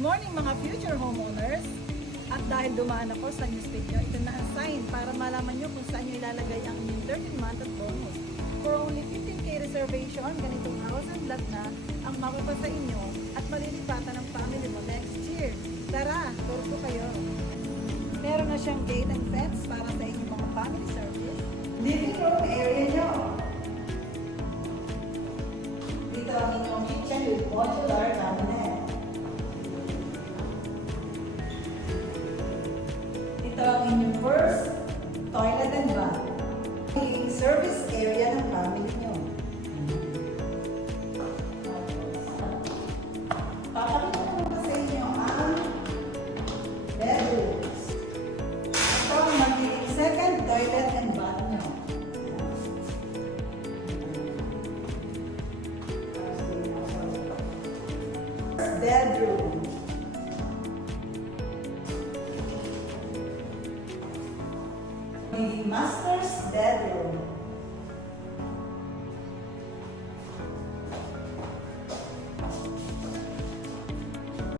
morning mga future homeowners. At dahil dumaan ako sa news video, ito na ang sign para malaman nyo kung saan nyo ilalagay ang inyong 13th month at bonus. For only 15k reservation, ganitong house and lot na ang mapapasa inyo at malilipatan ng family mo next year. Tara, tour ko kayo. Meron na siyang gate and fence para sa inyong mga family service. Living room area nyo. Dito ang inyong kitchen with modular cabinet. Ito ang inyong first toilet and bath. Yung service area ng family nyo. Papakita ko pa sa inyo ang bedrooms. Ito ang magiging second toilet and bath nyo. First bedroom. The master's bedroom.